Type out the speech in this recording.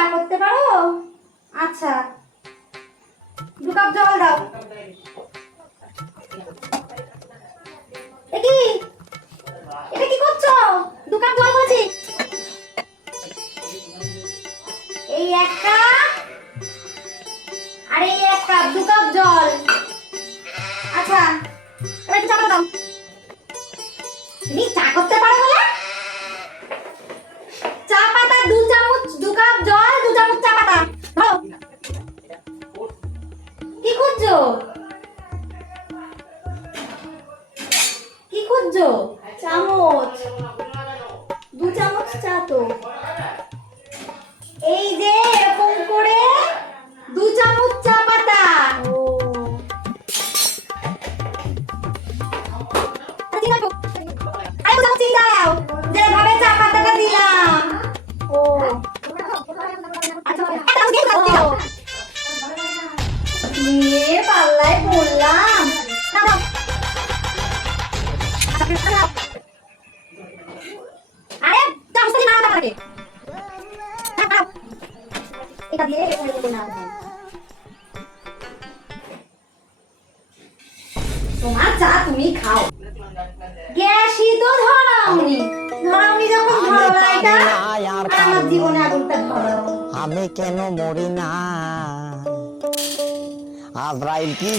চা করতে পারো? আচ্ছা, 2 কাপ জল দাও। এটা কি করছো? 2 কাপ জল বলছি। এই 1 কাপ আর এই 1 কাপ, 2 কাপ জল। আচ্ছা, এবার একটু চা করে দাও। তুমি চা করতে পারো বলে? চা পাতা 2 চামচ, 2 কাপ জল, 2 চামচ চা পাতা। ধরো। কি খুঁজছো? কি খুঁজছো? চামচ। 2 চামচ চা তো। এই যে এরকম করে 2 চামচ চা পাতা। ও। আরে 2 চামচ চিনি দাও। যেভাবে চা পাতাটা দিলাম। ও। আচ্ছা, এটা দিয়ে দাও। নিয়ে পাল্লায় পড়লাম। না দাও। আরে চামচ দিয়ে নাড়া লাগে। এটা দিয়ে এরকম নাড়া। তোমার চা তুমি খাও। গ্যাসই তো ধরাওনি। ধরাওনি যখন ধরো না এটা। আমার জীবনে আগুনটা ধরাও। আমি কেন মরি না? আজরাইল কি